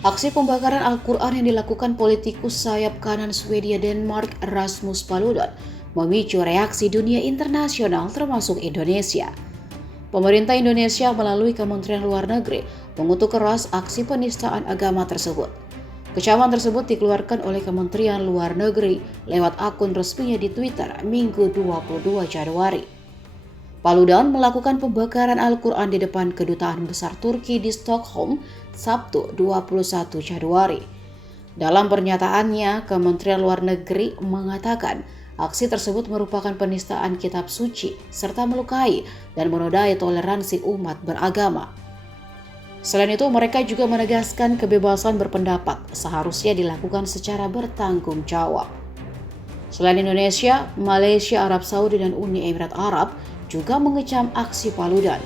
Aksi pembakaran Al-Quran yang dilakukan politikus sayap kanan Swedia Denmark Rasmus Paludan memicu reaksi dunia internasional termasuk Indonesia. Pemerintah Indonesia melalui Kementerian Luar Negeri mengutuk keras aksi penistaan agama tersebut. Kecaman tersebut dikeluarkan oleh Kementerian Luar Negeri lewat akun resminya di Twitter Minggu 22 Januari. Paludan melakukan pembakaran Al-Quran di depan Kedutaan Besar Turki di Stockholm, Sabtu 21 Januari. Dalam pernyataannya, Kementerian Luar Negeri mengatakan aksi tersebut merupakan penistaan kitab suci serta melukai dan menodai toleransi umat beragama. Selain itu, mereka juga menegaskan kebebasan berpendapat seharusnya dilakukan secara bertanggung jawab. Selain Indonesia, Malaysia, Arab Saudi, dan Uni Emirat Arab juga mengecam aksi Paludan.